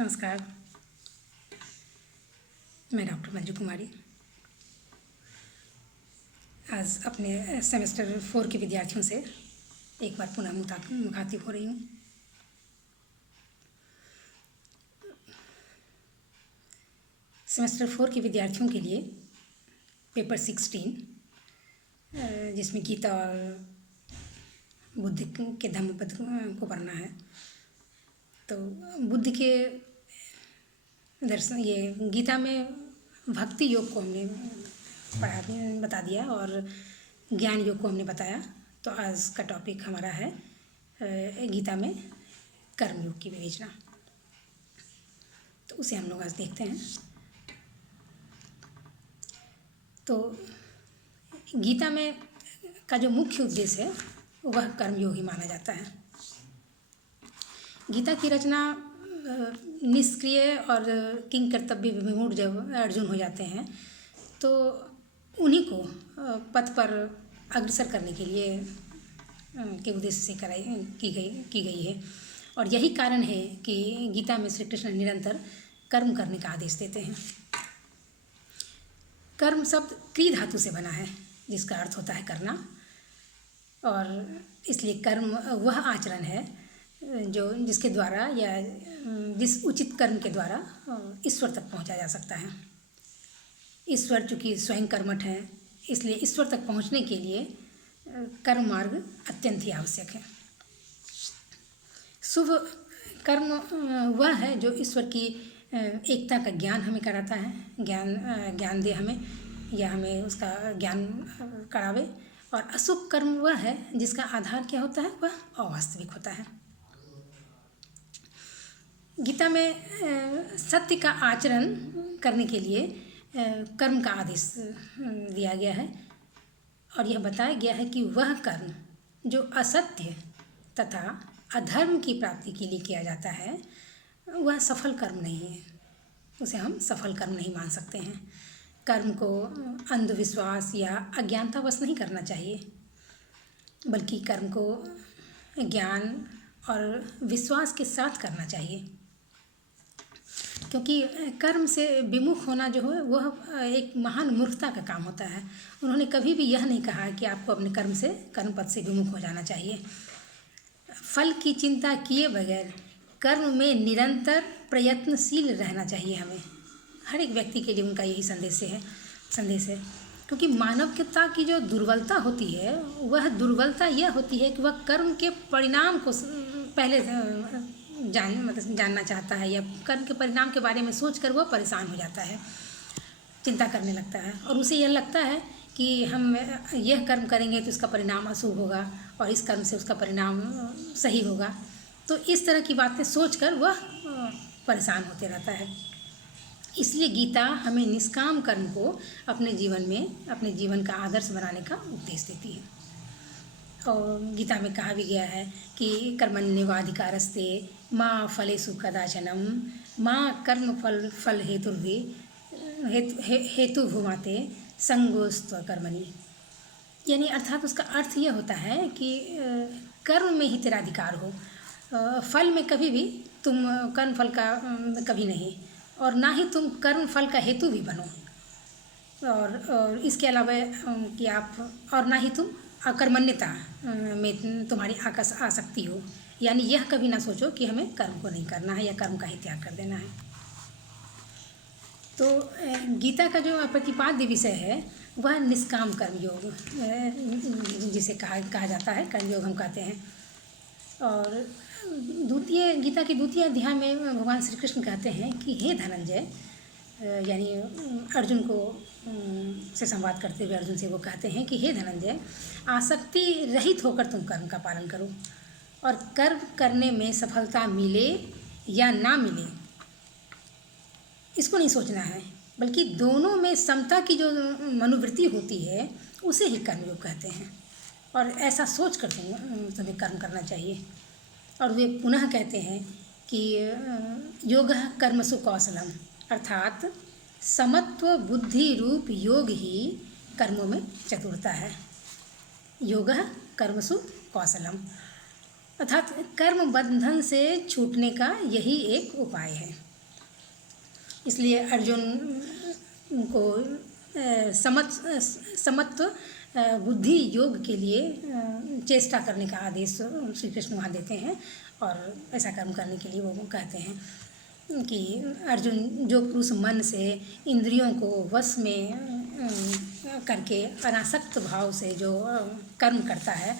नमस्कार। मैं डॉक्टर मंजू कुमारी आज अपने सेमेस्टर 4 के विद्यार्थियों से एक बार पुनः मुखातिब हो रही हूँ। सेमेस्टर 4 के विद्यार्थियों के लिए पेपर 16 जिसमें गीता और बुद्ध के धम्मपद को पढ़ना है। तो बुद्ध के दर्शन ये गीता में भक्ति योग को हमने बता दिया और ज्ञान योग को हमने बताया। तो आज का टॉपिक हमारा है गीता में कर्म योग की विवेचना। तो उसे हम लोग आज देखते हैं। तो गीता में का जो मुख्य उद्देश्य है वह कर्मयोग ही माना जाता है। गीता की रचना निष्क्रिय और किंग कर्तव्य विमूढ़ जब अर्जुन हो जाते हैं तो उन्हीं को पथ पर अग्रसर करने के लिए के उद्देश्य से की गई है। और यही कारण है कि गीता में श्री कृष्ण निरंतर कर्म करने का आदेश देते हैं। कर्म शब्द क्री धातु से बना है जिसका अर्थ होता है करना, और इसलिए कर्म वह आचरण है जिसके द्वारा या जिस उचित कर्म के द्वारा ईश्वर तक पहुंचा जा सकता है। ईश्वर चूँकि स्वयं कर्मठ है, इसलिए ईश्वर तक पहुंचने के लिए कर्म मार्ग अत्यंत ही आवश्यक है। शुभ कर्म वह है जो ईश्वर की एकता का ज्ञान हमें कराता है, ज्ञान दे हमें या हमें उसका ज्ञान करावे। और अशुभ कर्म वह है जिसका आधार क्या होता है, वह अवास्तविक होता है। गीता में सत्य का आचरण करने के लिए कर्म का आदेश दिया गया है और यह बताया गया है कि वह कर्म जो असत्य तथा अधर्म की प्राप्ति के लिए किया जाता है वह सफल कर्म नहीं है, उसे हम सफल कर्म नहीं मान सकते हैं। कर्म को अंधविश्वास या अज्ञानतावश नहीं करना चाहिए, बल्कि कर्म को ज्ञान और विश्वास के साथ करना चाहिए, क्योंकि कर्म से विमुख होना जो है वह एक महान मूर्खता का काम होता है। उन्होंने कभी भी यह नहीं कहा कि आपको अपने कर्म पथ से विमुख हो जाना चाहिए। फल की चिंता किए बगैर कर्म में निरंतर प्रयत्नशील रहना चाहिए हमें। हर एक व्यक्ति के लिए उनका यही संदेश है, क्योंकि मानवता की जो दुर्बलता होती है वह दुर्बलता यह होती है कि वह कर्म के परिणाम को पहले जानना चाहता है या कर्म के परिणाम के बारे में सोचकर वह परेशान हो जाता है, चिंता करने लगता है और उसे यह लगता है कि हम यह कर्म करेंगे तो इसका परिणाम अशुभ होगा और इस कर्म से उसका परिणाम सही होगा। तो इस तरह की बातें सोचकर वह परेशान होते रहता है। इसलिए गीता हमें निष्काम कर्म को अपने जीवन का आदर्श बनाने का उपदेश देती है। और गीता में कहा भी गया है कि कर्मण्येवाधिकारस्ते माँ फलेषु कदाचन माँ कर्म फल हेतु भूमाते संगोस्त्व कर्मणि। यानी अर्थात उसका अर्थ यह होता है कि कर्म में ही तेरा अधिकार हो, फल में कभी भी तुम कर्म फल का कभी नहीं, और ना ही तुम कर्म फल का हेतु भी बनो, और इसके अलावा कि आप और ना ही तुम अकर्मण्यता में तुम्हारी आसक्ति हो। यानी यह कभी ना सोचो कि हमें कर्म को नहीं करना है या कर्म का ही त्याग कर देना है। तो गीता का जो प्रतिपाद्य विषय है वह निष्काम कर्मयोग जिसे कहा जाता है, कर्मयोग हम कहते हैं। और गीता के द्वितीय अध्याय में भगवान श्री कृष्ण कहते हैं कि हे धनंजय, यानी अर्जुन को से संवाद करते हुए अर्जुन से वो कहते हैं कि हे धनंजय, आसक्ति रहित होकर तुम कर्म का पालन करो और कर्म करने में सफलता मिले या ना मिले इसको नहीं सोचना है, बल्कि दोनों में समता की जो मनोवृत्ति होती है उसे ही कर्मयोग कहते हैं। और ऐसा सोच कर तुम्हें कर्म करना चाहिए। और वे पुनः कहते हैं कि योगः कर्मसु कौशलम, अर्थात समत्व बुद्धि रूप योग ही कर्मों में चतुरता है। योगः कर्मसु कौशलम अर्थात कर्म बंधन से छूटने का यही एक उपाय है। इसलिए अर्जुन को समत्व बुद्धि योग के लिए चेष्टा करने का आदेश श्री कृष्ण वहाँ देते हैं, और ऐसा कर्म करने के लिए वो कहते हैं कि अर्जुन, जो पुरुष मन से इंद्रियों को वश में करके अनासक्त भाव से जो कर्म करता है,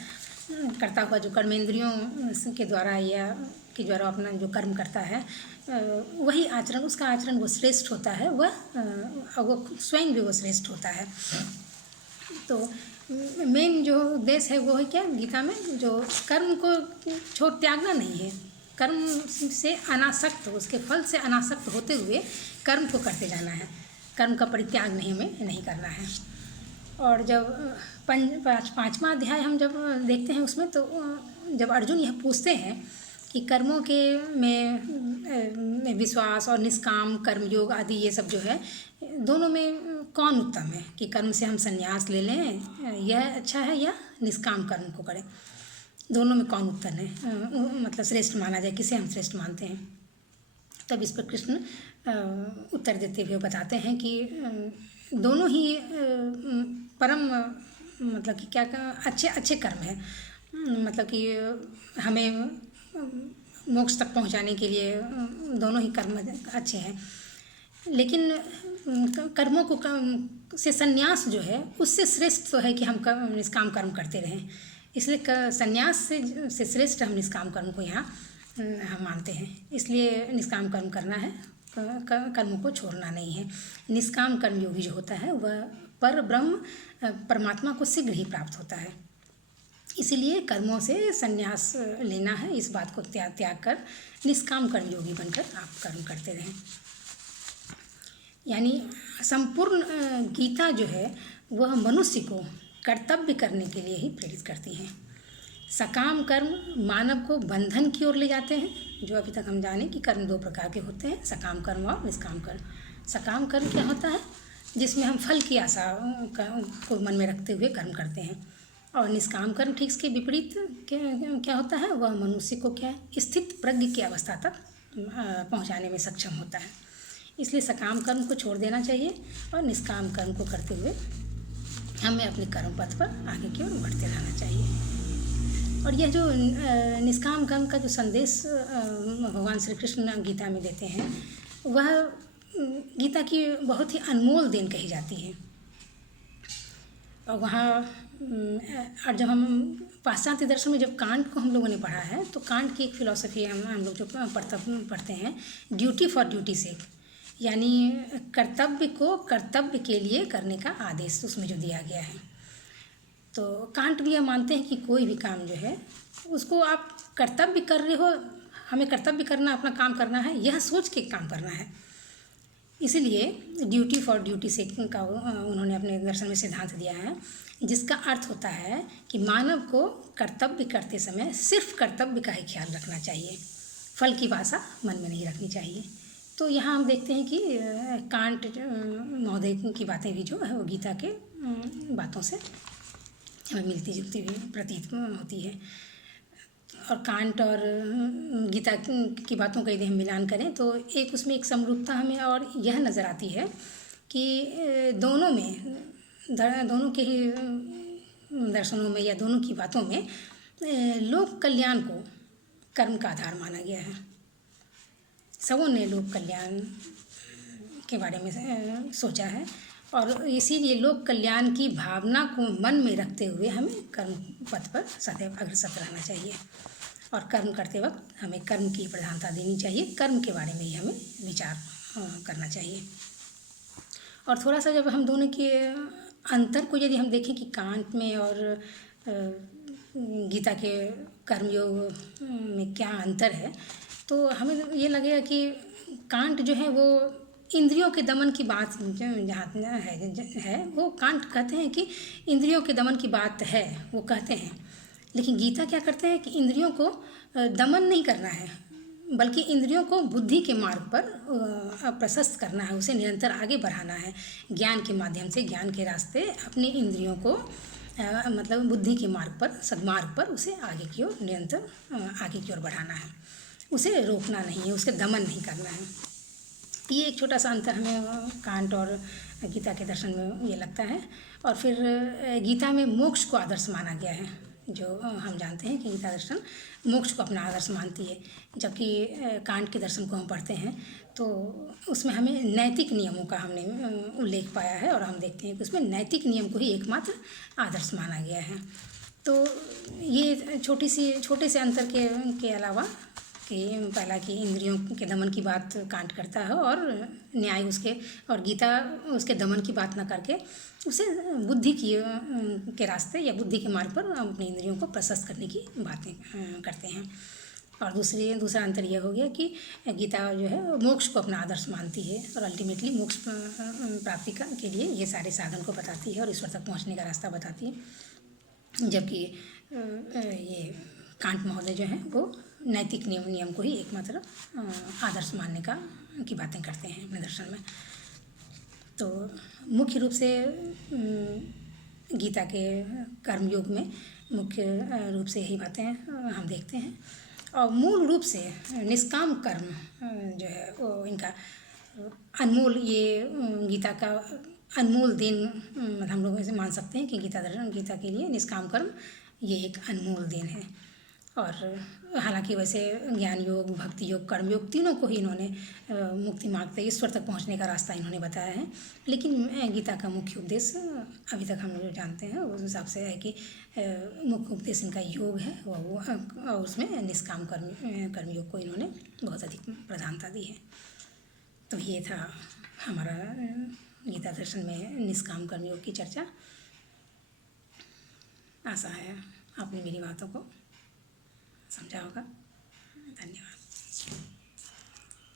करता हुआ जो कर्म इंद्रियों के द्वारा या के द्वारा अपना जो कर्म करता है, वही आचरण, उसका आचरण वो श्रेष्ठ होता है, वो स्वयं भी वो श्रेष्ठ होता है। तो मेन जो उद्देश्य है वो है क्या गीता में, जो कर्म को छोड़ त्यागना नहीं है, कर्म से अनासक्त, उसके फल से अनासक्त होते हुए कर्म को करते जाना है, कर्म का परित्याग हमें नहीं करना है। और जब पाँचवा अध्याय हम जब देखते हैं उसमें, तो जब अर्जुन यह पूछते हैं कि कर्मों के में विश्वास और निष्काम कर्मयोग आदि ये सब जो है, दोनों में कौन उत्तम है, कि कर्म से हम संन्यास ले लें यह अच्छा है या निष्काम कर्म को करें, दोनों में कौन उत्तम है, मतलब श्रेष्ठ माना जाए, किसे हम श्रेष्ठ मानते हैं। तब इस पर कृष्ण उत्तर देते हुए बताते हैं कि दोनों ही परम, मतलब कि क्या अच्छे कर्म है, मतलब कि हमें मोक्ष तक पहुंचाने के लिए दोनों ही कर्म अच्छे हैं। लेकिन कर्मों को से संन्यास जो है, उससे श्रेष्ठ तो है कि हम निष्काम कर्म करते रहें। इसलिए संन्यास से श्रेष्ठ हम निष्काम कर्म को यहाँ हम मानते हैं। इसलिए निष्काम कर्म करना है, कर्मों को छोड़ना नहीं है। निष्काम कर्म योगी जो होता है वह पर ब्रह्म परमात्मा को शीघ्र ही प्राप्त होता है। इसीलिए कर्मों से संन्यास लेना है, इस बात को त्याग कर निष्काम कर्म योगी बनकर आप कर्म करते रहें। यानी संपूर्ण गीता जो है वह मनुष्य को कर्तव्य करने के लिए ही प्रेरित करती है। सकाम कर्म मानव को बंधन की ओर ले जाते हैं, जो अभी तक हम जाने कि कर्म दो प्रकार के होते हैं, सकाम कर्म और निष्काम कर्म। सकाम कर्म क्या होता है, जिसमें हम फल की आशा को मन में रखते हुए कर्म करते हैं, और निष्काम कर्म ठीक इसके विपरीत क्या होता है, वह मनुष्य को क्या है, स्थित प्रज्ञ की अवस्था तक पहुंचाने में सक्षम होता है। इसलिए सकाम कर्म को छोड़ देना चाहिए और निष्काम कर्म को करते हुए हमें अपने कर्म पथ पर आगे की ओर बढ़ते रहना चाहिए। और यह जो निष्काम कर्म का जो संदेश भगवान श्री कृष्ण गीता में देते हैं, वह गीता की बहुत ही अनमोल देन कही जाती है। और वहाँ और जब हम पाश्चात्य दर्शन में जब कांट को हम लोगों ने पढ़ा है, तो कांट की एक फिलॉसफी हम लोग जो पढ़ते हैं, ड्यूटी फॉर ड्यूटी सेक, यानी कर्तव्य को कर्तव्य के लिए करने का आदेश उसमें जो दिया गया है। तो कांट भी यह मानते हैं कि कोई भी काम जो है उसको आप कर्तव्य कर रहे हो, हमें कर्तव्य करना, अपना काम करना है, यह सोच के काम करना है। इसीलिए ड्यूटी फॉर ड्यूटी से का उन्होंने अपने दर्शन में सिद्धांत दिया है, जिसका अर्थ होता है कि मानव को कर्तव्य करते समय सिर्फ कर्तव्य का ही ख्याल रखना चाहिए, फल की आशा मन में नहीं रखनी चाहिए। तो यहाँ हम देखते हैं कि कांट महोदय की बातें भी जो है वो गीता के बातों से हमें मिलती जुलती हुई प्रतीत होती है। और कांट और गीता की बातों का यदि हम मिलान करें तो एक उसमें एक समरूपता हमें और यह नज़र आती है कि दोनों के ही दर्शनों में या दोनों की बातों में लोक कल्याण को कर्म का आधार माना गया है। सबों ने लोक कल्याण के बारे में सोचा है, और इसीलिए लोक कल्याण की भावना को मन में रखते हुए हमें कर्म पथ पर सदैव अग्रसर रहना चाहिए। और कर्म करते वक्त हमें कर्म की प्रधानता देनी चाहिए, कर्म के बारे में ही हमें विचार करना चाहिए। और थोड़ा सा जब हम दोनों के अंतर को यदि हम देखें कि कांट में और गीता के कर्मयोग में क्या अंतर है, तो हमें ये लगेगा कि कांट जो है वो इंद्रियों के दमन की बात जहाँ है वो कांट कहते हैं कि इंद्रियों के दमन की बात है, वो कहते हैं। लेकिन गीता क्या करते हैं कि इंद्रियों को दमन नहीं करना है, बल्कि इंद्रियों को बुद्धि के मार्ग पर प्रशस्त करना है, उसे निरंतर आगे बढ़ाना है, ज्ञान के माध्यम से, ज्ञान के रास्ते अपने इंद्रियों को मतलब बुद्धि के मार्ग पर, सद्मार्ग पर उसे आगे की ओर निरंतर आगे की ओर बढ़ाना है, उसे रोकना नहीं है, उसके दमन नहीं करना है। ये एक छोटा सा अंतर हमें कांट और गीता के दर्शन में ये लगता है। और फिर गीता में मोक्ष को आदर्श माना गया है, जो हम जानते हैं कि गीता दर्शन मोक्ष को अपना आदर्श मानती है, जबकि कांट के दर्शन को हम पढ़ते हैं तो उसमें हमें नैतिक नियमों का हमने उल्लेख पाया है, और हम देखते हैं कि उसमें नैतिक नियम को ही एकमात्र आदर्श माना गया है। तो ये छोटे से अंतर के अलावा कि पहला कि इंद्रियों के दमन की बात कांट करता है, और न्याय उसके, और गीता उसके दमन की बात ना करके उसे बुद्धि की के रास्ते या बुद्धि के मार्ग पर अपनी इंद्रियों को प्रशस्त करने की बातें करते हैं। और दूसरा अंतर यह हो गया कि गीता जो है मोक्ष को अपना आदर्श मानती है, और अल्टीमेटली मोक्ष प्राप्ति के लिए ये सारे साधन को बताती है और ईश्वर तक पहुँचने का रास्ता बताती है। जबकि ये कांट महोदय जो हैं वो नैतिक नियम को ही एकमात्र आदर्श मानने की बातें करते हैं अपने दर्शन में। तो मुख्य रूप से गीता के कर्मयोग में मुख्य रूप से यही बातें हम देखते हैं। और मूल रूप से निष्काम कर्म जो है वो इनका अनमोल, ये गीता का अनमोल देन हम लोग ऐसे मान सकते हैं कि गीता के लिए निष्काम कर्म ये एक अनमोल देन है। और हालांकि वैसे ज्ञान योग, भक्ति योग, कर्म योग तीनों को ही इन्होंने मुक्ति मार्ग तक, ईश्वर तक पहुंचने का रास्ता इन्होंने बताया है, लेकिन गीता का मुख्य उपदेश अभी तक हम लोग जानते हैं उस हिसाब से है कि मुख्य उपदेश इनका योग है, और उसमें निष्काम कर्म योग को इन्होंने बहुत अधिक प्रधानता दी है। तो ये था हमारा गीता दर्शन में निष्काम कर्म योग की चर्चा। आशा है आपने मेरी बातों को समझा होगा। धन्यवाद।